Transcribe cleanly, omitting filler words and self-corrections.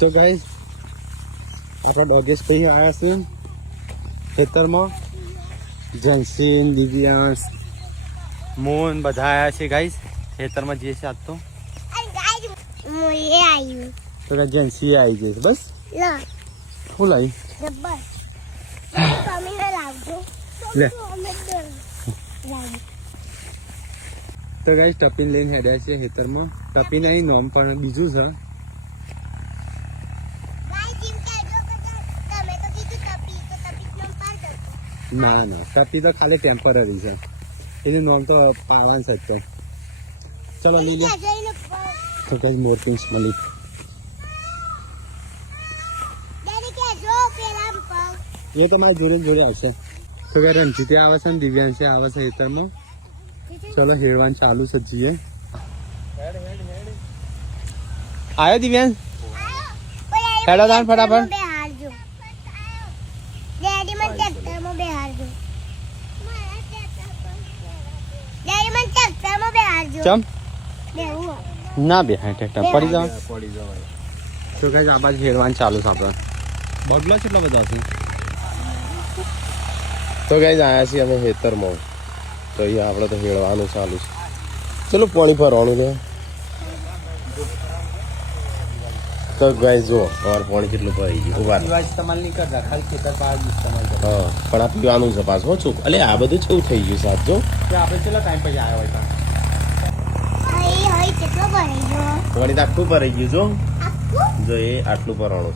તો ગાઈસ આપણા ડોગેશ ભાઈ આવ્યા છે ખેતરમાં. જનસીન, દિવ્યાંશ, મોન બધા આવ્યા છે ગાઈસ ખેતરમાં. જે છે આજ તો જનસી આવી જશે. બસ શું લાવી લે. તો ગાઈસ ટપીને લઈને હેડ્યા છે ખેતરમાં. ટપી નહીં નોમ પણ બીજું છે. ના ના, ટપી તો ખાલી ટેમ્પરરી છે. એનું નામ તો પાવાન છે. તો ચલો લઈ લે. તો કઈ મોરપિંસ મળી. એ તો મારા જોડે જોડે આવશે. તો કઈ રણજીતે આવે છે ને દિવ્યાંશે આવે છે ખેતરમાં. ચલો હેડવાનું ચાલુ છે. જીએ આવ્યો દિવ્યાંશ. હેડો દાન ફટાફટ. ચમ ના બે ટ્રેક્ટર પડી જવા. તો કઈ આ બાજુ હેડવાનું ચાલુ છે આપણે. બગલો કેટલો બધો છે. તો ગાઈસ આયા છીએ અમે ખેતરમાં. તો અહીંયા આપણે તો હેડવાનું ચાલુ છે. ચલો પાણી ભરવાનું લે. તો ગાઈસ જો અમારે પાણી કેટલું ભરાઈ ગયું. ઉભા ઇસ્તેમાલ નહીં કરતા, ખાલી ખેતર બહાર ઇસ્તેમાલ કરતા. હા પણ આ પીવાનું છે પાછું. ચોક અલે આ બધું કેવું થઈ ગયું સાહેબ. જો આપણે ચેટલો ટાઈમ પછી આવ્યો હોય પાણી તો આખું ભરાઈ ગયું. જો એ આટલું ભરવાનું.